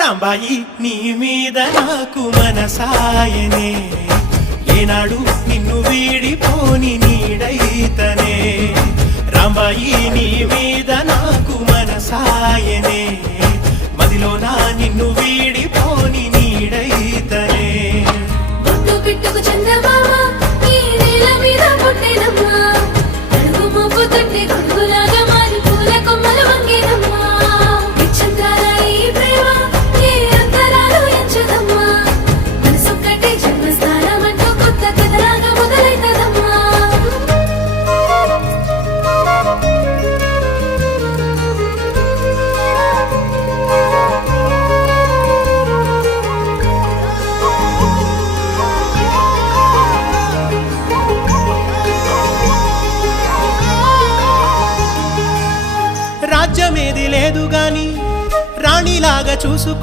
రాంబాయి నీ మీద నాకు మనసాయనే, ఏనాడు నిన్ను వీడిపోని నీడైతనే. రాంబాయి నీ మీద నాకు మనసాయనే, మదిలోన నిన్ను వీడిపోని నీడైతనే. బొట్టు పెట్టుకు చందమామ ఈ నేల మీద పుట్టినమ్మా, అడుగు మోపు తొట్టి గొడుగులాగా మారి పూల కొమ్మలు వంగేనమ్మా. విచంద్రాల ఈ ప్రేమ ఏ అంతరాలు ఎంచదమ్మా, మనసొక్కటి జన్మస్థానం అంటూ కొత్త కథలాగా మొదలైతదమ్మా. రాజ్యమేది లేదు గాని రాణిలాగా చూసుకు